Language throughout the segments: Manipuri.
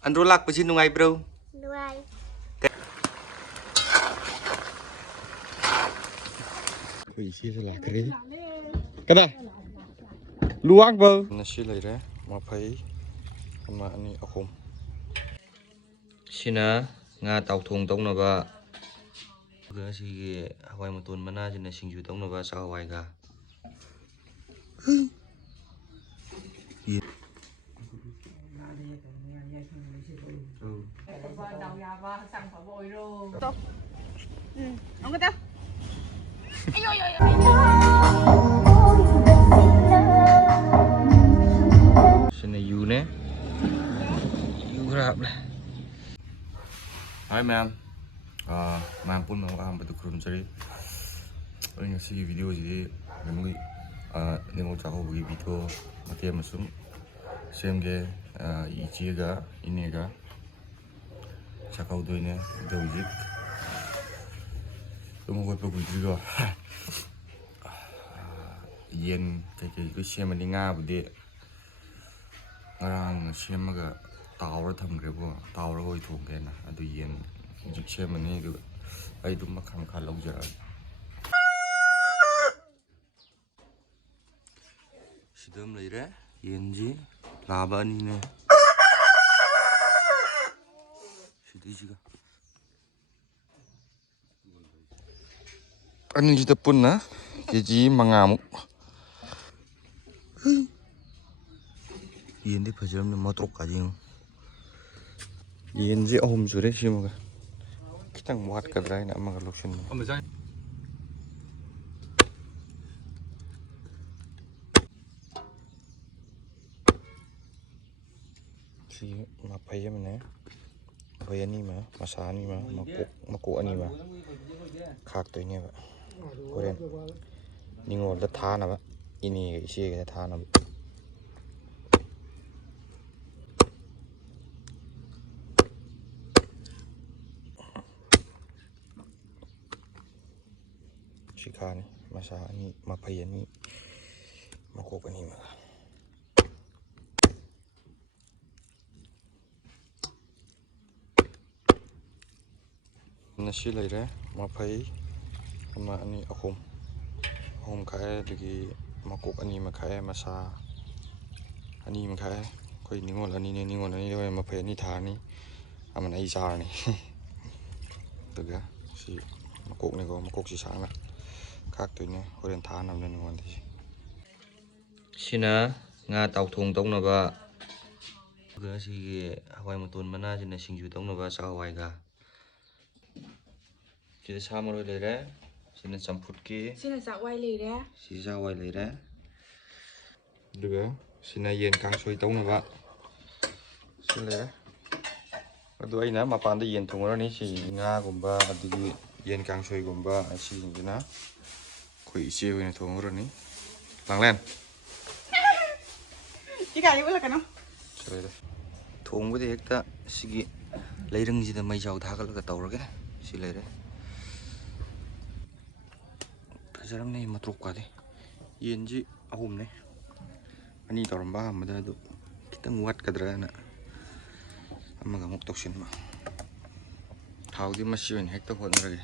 Anh rô lạc với xin nung bro. Nuai. Quỷ xí là cái đấy. Cái này. Luang bơ. Nó xí lấy đấy. Mà phải. Mà anh ở khung. Xin á. Nga tàu thùng tông nó ba. Cái gì Hawaii một tuần mà na cho nên sinh chủ tông nó ba sao Hawaii cả. Không có tao. Xin là you nè. You rap này. Hi ma'am. Ma'am pun mau betul kurun cari. Ini ngasih video jadi memang nengok cakap bagi video mati masuk. Same ke ichi ga ini ga cakap tu ini dojik. Tunggu kau pergi juga. Yen kayak itu siapa mendengar bude. Ngarang siapa ga tower tham kerja tower kau itu kan. Aduh yen jik siapa ni tu. Ai tu makan kalau jalan. Sidam lagi re, yenji, laba ni ne. Sidai juga. Ani kita pun na, jadi mengamuk. Yendi pajaram ni motor kajing. Yenji ahum sure sih moga. Kita muat kadrai nak mengalusin. Si mapai ya mana? Bayar ni mah, masa ni mah, makuk ni mah. Khak tu ni mah. Korean. Ni ngor dah thana mah. Ini isi kita thana mah. Si kan, masa ni mapai ni, makuk ni mah. Nasi lagi re, mapai, sama ni ahum kaya lagi makuk ani makaya masa, ani makaya, kau ningol ani kau mapai ni thar ni, aman ai jar ni, tu ga, si makuk ni kau makuk si sang lah, kak tu ni, kau yang thar nam ni ningol ni. Sina nga tàu thùng tông nó ba, cái gì Hawaii một tuần mà na cho nên sinh chủ tông nó ba sao Hawaii cả. Kita sama rồi lấy ra, xin là chấm phút kia. Xin là dạo quay lì đấy. Xin ra quay lấy ra. Được, xin là yên càng sôi tông nữa bạn. Xin lấy ra. Và đuôi nè, mà bạn đã yên thùng rồi ní chỉ nga gồm ba, thì yên càng sôi gồm ba, chỉ như thế nào. Quỷ siêu này thùng rồi ní. Lắng lên. Cái này vẫn là cái nó. Chơi đây. Thùng với thì ta xin lấy rừng gì đó mấy dầu thác là cái tàu rồi cái. Xin lấy đây. Sekarang nih matruk kali, yenji ahum nih, ani tarum baham ada tu, kita nguat kadrana, ama gamuk toksin mah, tahu di masih ini hektar hot lagi.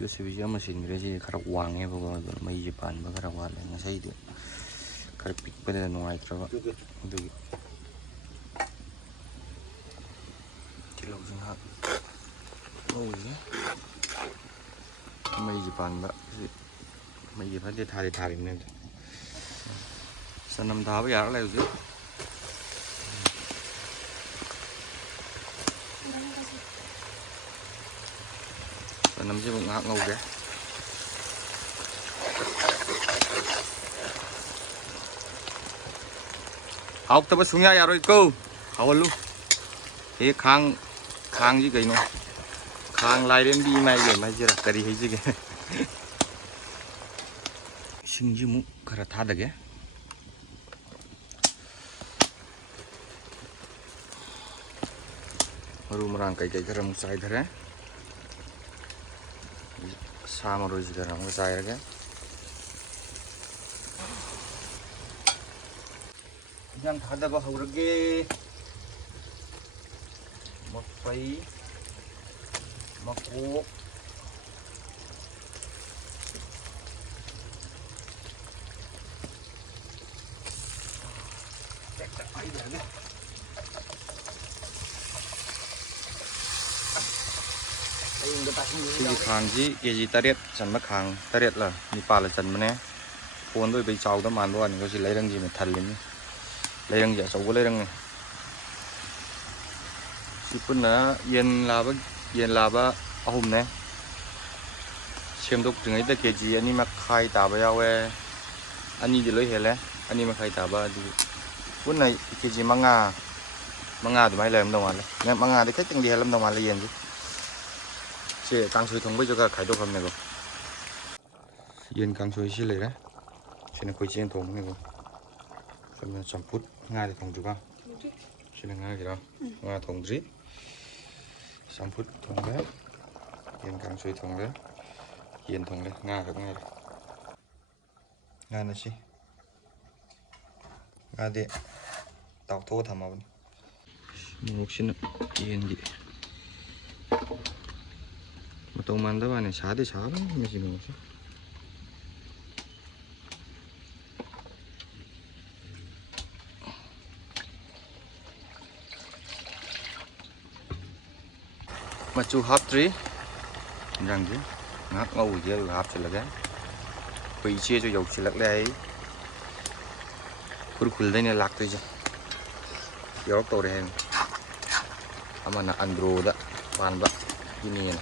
Yo sebiji mesin gereja karak uangnya bawa mai Jepang bawa karak uang yang saya itu. Kayak pik pada nuai terus, itu. Cilau singhat. Oh ya. Mấy Japan bạ. Mấy Japan dia thari ni. Sanam dah apa ya lah itu. Sanam sih ngak ngau ke. Học tập xuống nhà rồi cô, học luôn. Thế khang gì cái nó, khang lại đến đi mày vậy mày chỉ là cái gì cái. Sinh gì mu, khara thà được cái. Baru merangkai kayak garam saya dah. 사 머리지가 한번 짜야게. 그냥 닫아봐 그렇게 먹바이 먹고 cái khang gì cái gì ta riết chắn mất khang ta riết là đi pa là chắn mà nè cuốn đôi bị cháu đó màn luôn có gì lấy răng gì mà thật lên lấy răng giả xấu có lấy răng này chỉ phun là yên là ba hôm nè xem đúc từng ấy ta cái gì anh mà khai tả bây giờ anh đi lấy hết đấy anh mà khai tả ba thì phun này cái gì manga tụi mày làm đâu mà lấy manga thì khách từng đi làm đâu mà lấy yên chứ 제 강소희 동부저가 갈도 겁내고 이엔 강소희 실래래 쟤는 거의 지엔 동네고 그러면 전풋 nga이 동주가 쟤는 nga이라 nga 동지 전풋 동래 이엔 강소희 동래 이엔 동래 ngaกับnga nga nữa chứ nga đi tao thô thầm mà một xin 이엔 gì 또 만다바네 사대 사람 메시는 거지. 마추 합트리 장지 ngắt ngầu kia là hấp là cái quỳ chia cho dầu chỉ lắc đây khul đây này lạc thôi chứ gió tàu đèn ama na andro đó bàn bạc ini này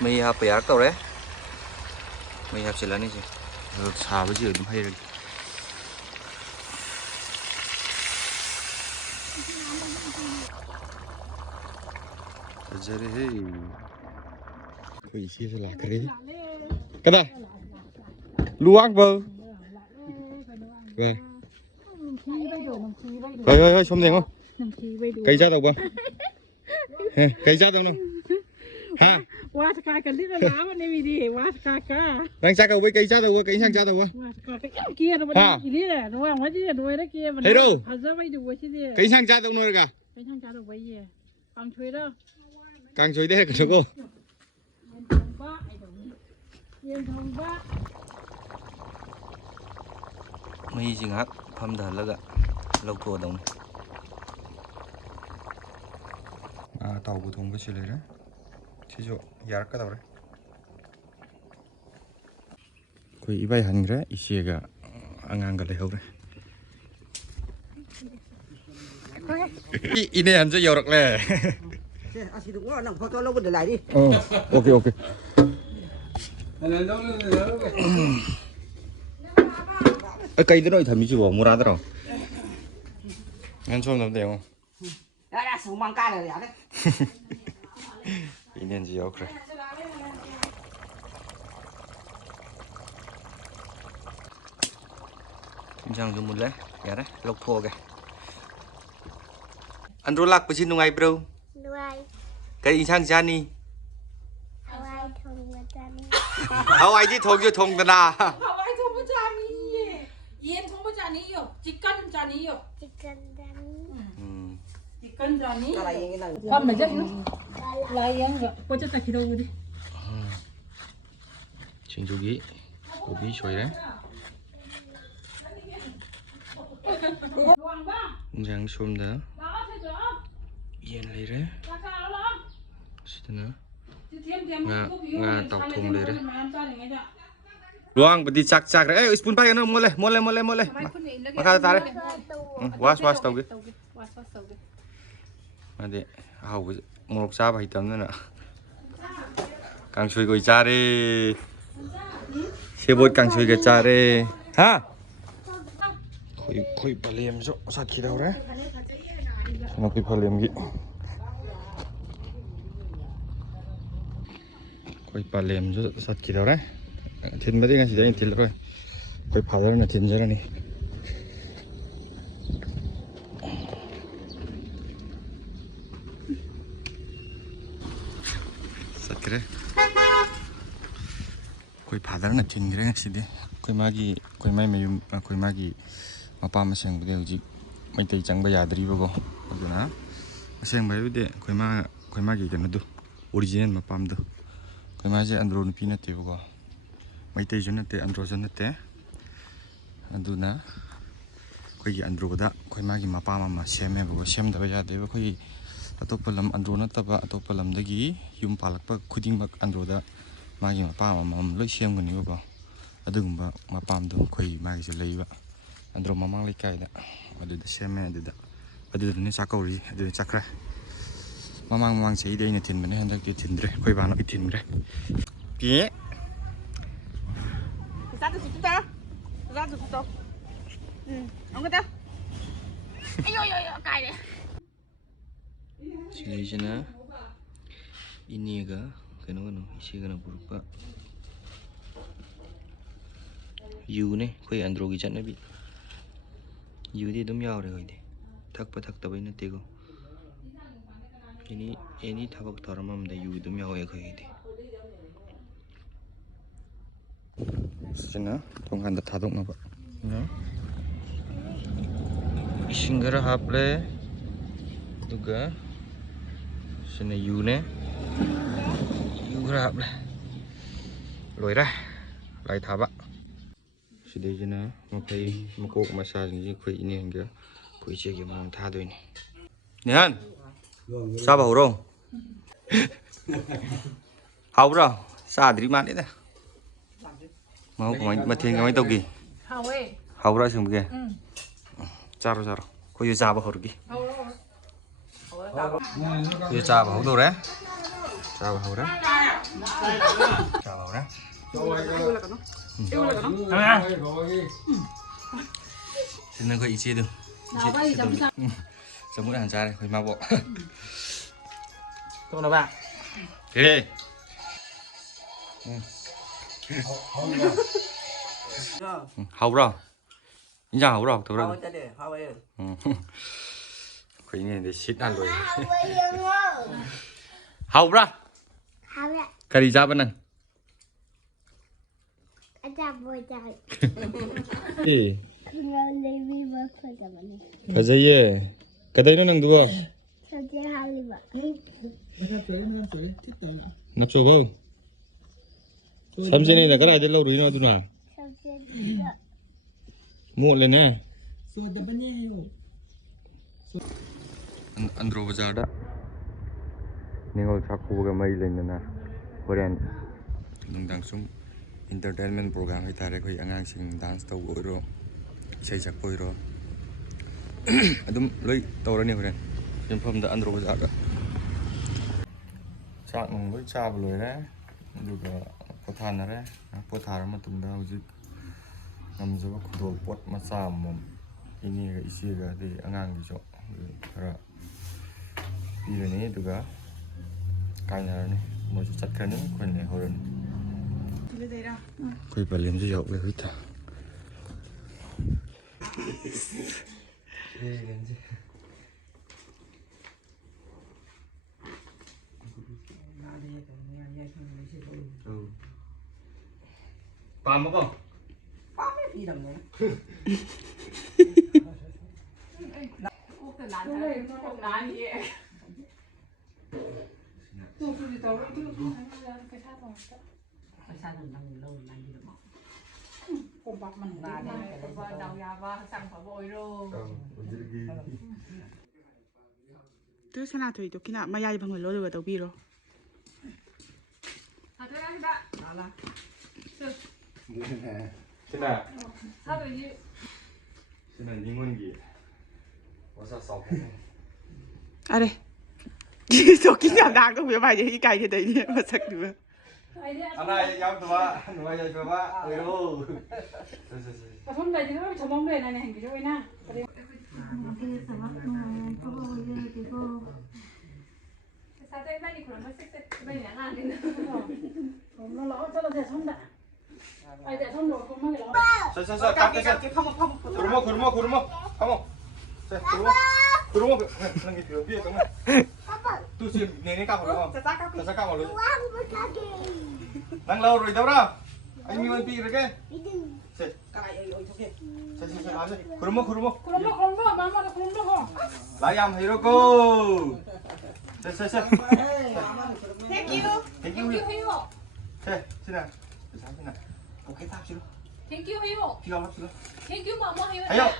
mày học bẻ tàu đấy mày học chỉ là này chứ được xào với gì cũng hay rồi giờ đây quỷ kia là cái đấy cái này luộc vơ về ơi xong rồi không cây ra đâu không cây ra đâu nào ha qua sky cần biết là lá mà nên đi qua sky đang ra đâu với cây ra đâu cây sang ra đâu qua sky cái kia nó vẫn đi đấy đúng không mấy cái đuôi đấy kia mà thấy đâu giờ bây giờ chứ gì cây sang ra đâu nữa cả cây sang ra đâu bây giờ càng chuối đó càng chuối đấy cả cô mấy gì ngắt thầm đàn là gạ lâu tua đồng tàu của thùng cái gì đấy chỉ cho 얇까 그래 거의 이바이 하는 그래 이시가 안간 걸 해오래 이네 앉아 열었래 아시도 와, 나 버터 넣고 들라리. 오케이 오케이 cây đó rồi thầm chứ bỏ mua ra đó ngăn chôm làm đều 야, 성만 까려 야. 이년지 요 그래 김장 좀 몰래 야 đấy lộc thua kìa anh rô lạc với xin ngay bro cái in sang Johnny hao ai đi thong cho thong ta 하와이 통보자니 얘 통보자니요 직관 자니요 직관 자니 까라 얘기 나. 밥 먹자 라이양 꽂혔다 기다우디 진족이 고비 쇼이래 김장 쏨다 yên lấy đấy xí nữa nga tọc thùng lấy đấy luang beti cak cak đấy spoon bay nó mua lên mà cái ta đấy wash tàu cái mà đi hầu một xa bảy tấm nữa nè càng chui gồi cha đi xe bột càng chui cái cha đi ha khôi bà liềm rõ sát khi đâu đấy nó cái bà liềm gì ꯑꯩꯈꯣꯏ ꯄꯂꯦꯝꯁꯨ ꯆꯠꯈꯤꯗꯧꯔꯦ ꯊꯤꯟꯕꯗꯤ ꯉꯁꯤꯗꯤ ꯑꯩꯅ ꯊꯤꯜꯂꯔꯣꯏ ꯑꯩꯈꯣꯏ ꯐꯥꯗꯔꯅ ꯊꯤꯟꯖꯔꯅꯤ ꯆꯠꯈ꯭ꯔꯦ ꯑꯩꯈꯣꯏ ꯐꯥꯗꯔꯅ ꯊꯤꯟꯈ꯭ꯔꯦ ꯉꯁꯤꯗꯤ ꯑꯩꯈꯣꯏ ꯃꯥꯒꯤ ꯃꯌꯨꯝ ꯑꯩꯈꯣꯏ ꯃꯥꯒꯤ ꯃꯄꯥ ꯃꯁꯦꯡꯕꯨꯗꯤ ꯍꯧꯖꯤꯛ ꯃꯩꯇꯩ ꯆꯪꯕ ꯌꯥꯗ꯭ꯔꯤꯕꯀꯣ ꯑꯗꯨꯅ ꯑꯁꯦꯡꯕ ꯍꯥꯏꯕꯗꯤ ꯑꯩꯈꯣꯏ ꯃꯥꯒꯤ ꯀꯩꯅꯣꯗꯣ ꯑꯣꯔꯤꯖꯤꯅꯦꯜ ꯃꯄꯥꯝꯗꯣ ꯑꯩꯈꯣꯏ ꯃꯥꯁꯦ ꯑꯟꯗ꯭ꯔꯣ ꯅꯨꯄꯤ ꯅꯠꯇꯦꯕꯀꯣ ꯃꯩꯇꯩꯁꯨ ꯅꯠꯇꯦ ꯑꯟꯗ꯭ꯔꯣꯁꯨ ꯅꯠꯇꯦ ꯑꯗꯨꯅ ꯑꯩꯈꯣꯏꯒꯤ ꯑꯟꯗ꯭ꯔꯣꯗ ꯑꯩꯈꯣই ꯃꯥꯒꯤ ꯃꯄꯥꯝ ꯑꯃ ꯁꯦꯝꯃꯦꯕꯀꯣ ꯁꯦꯝꯗꯕ ꯌꯥꯗꯦꯕ ꯑꯩꯈꯣꯏꯒꯤ ꯑꯇꯣꯞꯄ ꯂꯝ ꯑꯟꯗ꯭ꯔꯣ ꯅꯠꯇꯕ ꯑꯇꯣꯞꯄ ꯂꯝꯗꯒꯤ ꯌꯨꯝ ꯄꯥꯜꯂꯛꯄ ꯈꯨꯗꯤꯡꯃꯛ ꯑꯟꯗ꯭ꯔꯣꯗ ꯃꯥꯒꯤ ꯃꯄꯥꯝ ꯑꯃꯃꯝ ꯂꯣꯏ ꯁꯦꯝꯒꯅꯦꯕꯀꯣ ꯑꯗꯨꯒꯨꯝꯕ ꯃꯄꯥꯝꯗꯣ ꯑꯩꯈꯣꯏ ꯃꯥꯒꯤꯁꯨ ꯂꯩꯕ ꯑꯟꯗ꯭ꯔꯣ ꯃꯃꯥꯡ ꯂꯩꯀꯥꯏꯗ ꯑꯗꯨꯗ ꯁꯦꯝꯃꯦ ꯑꯗꯨꯗꯅꯦ ꯆꯥꯛꯀꯧꯔꯤ ꯑꯗꯨꯗ ꯆꯠꯈ꯭ꯔꯦ ꯃꯃꯥꯡ ꯆꯍꯤꯗꯤ ꯑꯩꯅ ꯊꯤꯟꯕꯅꯦ ꯍꯟꯗꯛꯇꯤ ꯊꯤꯟꯗ꯭ꯔꯦ ꯑꯩꯈꯣꯏ ꯕꯥꯅ ꯊꯤꯟꯈ꯭ꯔꯦ ꯄꯤ Ra từ từ ta. Ra từ từ. Ông cái ta. Ai ơi cài đấy. ꯁꯤꯗꯩꯁꯤꯅ ꯏꯅꯦꯒ ꯀꯩꯅꯣ ꯏꯆꯦꯒꯅ ꯄꯨꯔꯛꯄ ꯌꯨꯅꯦ ꯑꯩꯈꯣꯏ ꯑꯟꯗ꯭ꯔꯣꯒꯤ ꯆꯠꯅꯕꯤ ꯌꯨꯗꯤ ꯑꯗꯨꯝ ꯌꯥꯎꯔꯦ ꯑꯩꯈꯣꯏꯗꯤ ꯊꯛꯄ ꯊꯛꯇꯕꯩ ꯅꯠꯇꯦꯀꯣ ꯑꯦꯅꯤ ꯊꯕꯛ ꯊꯧꯔꯝ ꯑꯃꯗ ꯌꯨ ꯑꯗꯨꯝ ꯌꯥꯎꯋꯦ ꯑꯩꯈꯣꯏꯒꯤꯗꯤ ꯁꯤꯅ ꯇꯣꯉꯥꯟꯗ ꯊꯥꯗꯣꯛꯅꯕ ꯏꯁꯤꯡ ꯈꯔ ꯍꯥꯞꯂꯦ ꯑꯗꯨꯒ ꯁꯤꯅ ꯌꯨꯅꯦ ꯌꯨ ꯈꯔ ꯍꯥꯞꯂꯦ ꯂꯣꯏꯔꯦ ꯂꯥꯏ ꯊꯥꯕ ꯁꯤꯗꯩꯁꯤꯅ ꯃꯐꯩ ꯃꯀꯣꯛ ꯃꯁꯥꯁꯤꯡꯁꯤ ꯑꯩꯈꯣꯏ ꯏꯅꯦꯒ ꯑꯩꯈꯣꯏ ꯏꯆꯦꯒꯤ ꯑꯃꯃꯝ ꯊꯥꯗꯣꯏꯅꯤ ꯅꯤꯍꯥꯟ ꯆꯥꯕ ꯍꯧꯔꯣ ꯍꯥꯎꯕ꯭ꯔꯣ ꯆꯥꯗ꯭ꯔꯤ ꯃꯥꯜꯂꯦꯗ ꯃꯍꯥꯎ ꯃꯊꯦꯜ ꯀꯃꯥꯏꯅ ꯇꯧꯒꯦ ꯍꯥꯎꯕ꯭ꯔꯥ ꯑꯁꯦꯡꯕꯒꯤ ꯆꯥꯔꯣ ꯑꯩꯈꯣꯏꯁꯨ ꯆꯥꯕ ꯍꯧꯔꯒꯦ ꯑꯩꯈꯣꯏꯁꯨ ꯆꯥꯕ ꯍꯧꯗꯧꯔꯦ ꯆꯥꯕ ꯍꯧꯔꯦ ꯁꯤꯅ ꯑꯩꯈꯣꯏ ꯏꯆꯦꯗꯣ ꯆꯃꯨꯠ ꯍꯥꯟ ꯆꯥꯔꯦ ꯑꯩꯈꯣꯏ ꯃꯥꯕꯣꯛ Tông ꯀꯔꯤ ꯍꯥꯎꯕ꯭ꯔꯣ 인장 하우라 하우라 거기는 sit 안 loy 하우라 kari jaba nang Ada boja. 가자예 가다이는 능 누가 Saja haliba. 납쇼 봐 삼sen이 나 가라 될 로로 이나 두나 Saja. 몰래네 안드로 바자르다 닝올 자쿠가 마이 랭나 호렌 ꯅꯨꯡꯗꯥꯡ ꯁꯨꯝ ꯏꯟꯇꯔꯇꯦꯟꯃꯦꯟ ꯄ꯭ꯔꯣꯒ꯭ꯔꯥꯝ ꯍꯥꯏꯇꯥꯔꯦ ꯑꯩꯈꯣꯏ ꯑꯉꯥꯡꯁꯤꯡ ꯗꯥꯟꯁ ꯇꯧꯕ ꯑꯣꯏꯔꯣ ꯏꯁꯩ ꯁꯛꯄ ꯑꯣꯏꯔꯣ ꯑꯗꯨꯝ ꯂꯣꯏ ꯇꯧꯔꯅꯤ ꯍꯣꯔꯦꯟ ꯌꯨꯝꯐꯝꯗ ꯑꯟꯗ꯭ꯔꯣ ꯕꯖꯥꯔꯗ ꯆꯥꯛ ꯅꯨꯡ ꯂꯣꯏ ꯆꯥꯕ ꯂꯣꯏꯔꯦ ꯑꯗꯨꯒ ꯄꯣꯊꯥꯅꯔꯦ ꯄꯣꯊꯥꯔ ꯃꯇꯨꯡꯗ ꯍꯧꯖꯤꯛ ꯉꯝꯖꯕ ꯈꯨꯗꯣꯜ ꯄꯣꯠ ꯃꯆꯥ ꯑꯃꯃꯝ ꯏꯅꯦꯒ ꯏꯆꯦꯒ ꯑꯗꯩ ꯑꯉꯥꯡꯒꯤꯁꯨ ꯈꯔ ꯄꯤꯔꯅꯤ ꯑꯗꯨꯒ ꯀꯥꯏꯅꯔꯅꯤ ꯃꯣꯏꯁꯨ ꯆꯠꯈ꯭ꯔꯅꯤ ꯑꯩꯈꯣꯏꯅ ꯂꯩꯍꯧꯔꯅꯤ ꯑꯩꯈꯣꯏ ꯄꯂꯦꯝꯁꯨ ꯌꯧꯔꯛꯂꯦ ꯍꯧꯖꯤꯛꯇ ꯄꯥꯝꯃꯕꯣ Đi đằng này. Sao đừng nằm lâu này đi được không? Cô bọc mình Ba đây đầu vàoสั่งฝาบอยโร 또 사나토이도 키나 마야이 방을 넣어도 비로. 아 들어가시다 알아. 신아 사도이 신아 닝원기 와서 싸워 아래. 이거 키나 나도 왜 말이야 이 가게 되니 맞삭도. 하나 양도와 누가 여줘봐 어이로 ปฐมใดที่เขาชมองเลยนะเนี่ยเห็นกี่ด้วยนะ Saja nó lỡ cho nó thể xong đã ai thể xong rồi không mang cái lỡ 자, 깎게. 구르마. 가만. 자, 구르마. 그런 게 필요 없어. 또 지금 내내 까먹어. 자, 까먹어. đang lâu rồi đâu đâu. Anh Minh pi rồi cái. 구르마. 그럼 너 마마가 그럼 너 라이암 히로고. 자. Thank you. Thank you. 자, 지나. 오케이 탑 싫어. Thank you Hiếu. 피가 막 싫어. Thank you Mama Hiếu. Hiếu.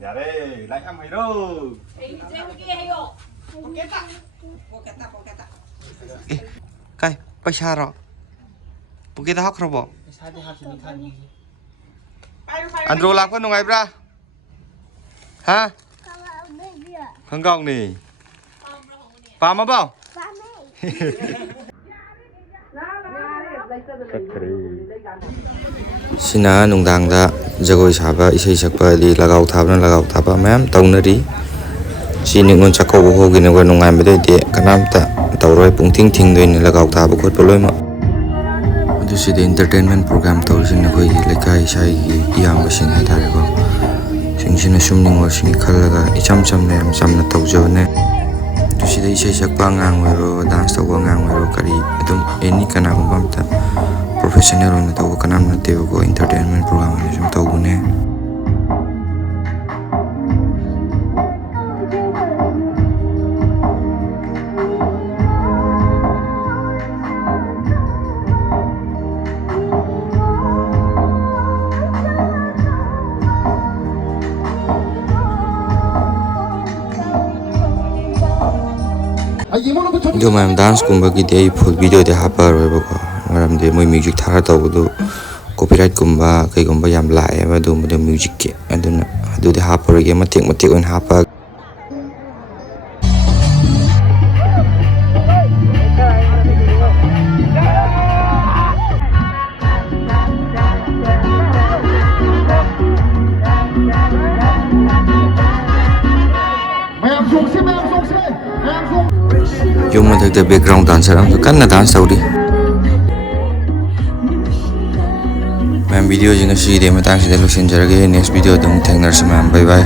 잘해. 라이암 히로. Thank you Hiếu. cái bây giờ rồi bố kia ta học rồi bỏ Andro làm cái nông ra ha không công nè phàm mà bao Sina nung dang da jagoi saba isai sakpa di lagau thapa ma'am taunari sini ngon chakau ho gi ne wa nungai me de kanam ta tauroi pungting thing doi ne lagau thaba khot poloi ma adu si de entertainment program taur sin khoi gi lekai sai gi iam sin hai dare ko sing sin sumning wa sing khalaga icham cham ne am sam na taujo ne tu si de isai sakpa ngang we ro dance taw ngang we ro kari adum any kana ko bam ta professional on taw kanam na te ko entertainment program ne sum taw ne do mam dance kumba ki dei full video de hapa roi ba ko maram de moi music thara taw du copyright kumba kai kumba yam lai ba du de music ke aduna adu de hapa roi ge matik on hapa yung madag the background dancer ang kan na dance tau di ma'am video jing si de matang si de lusin jarage next video dong thengnar sa ma'am bye bye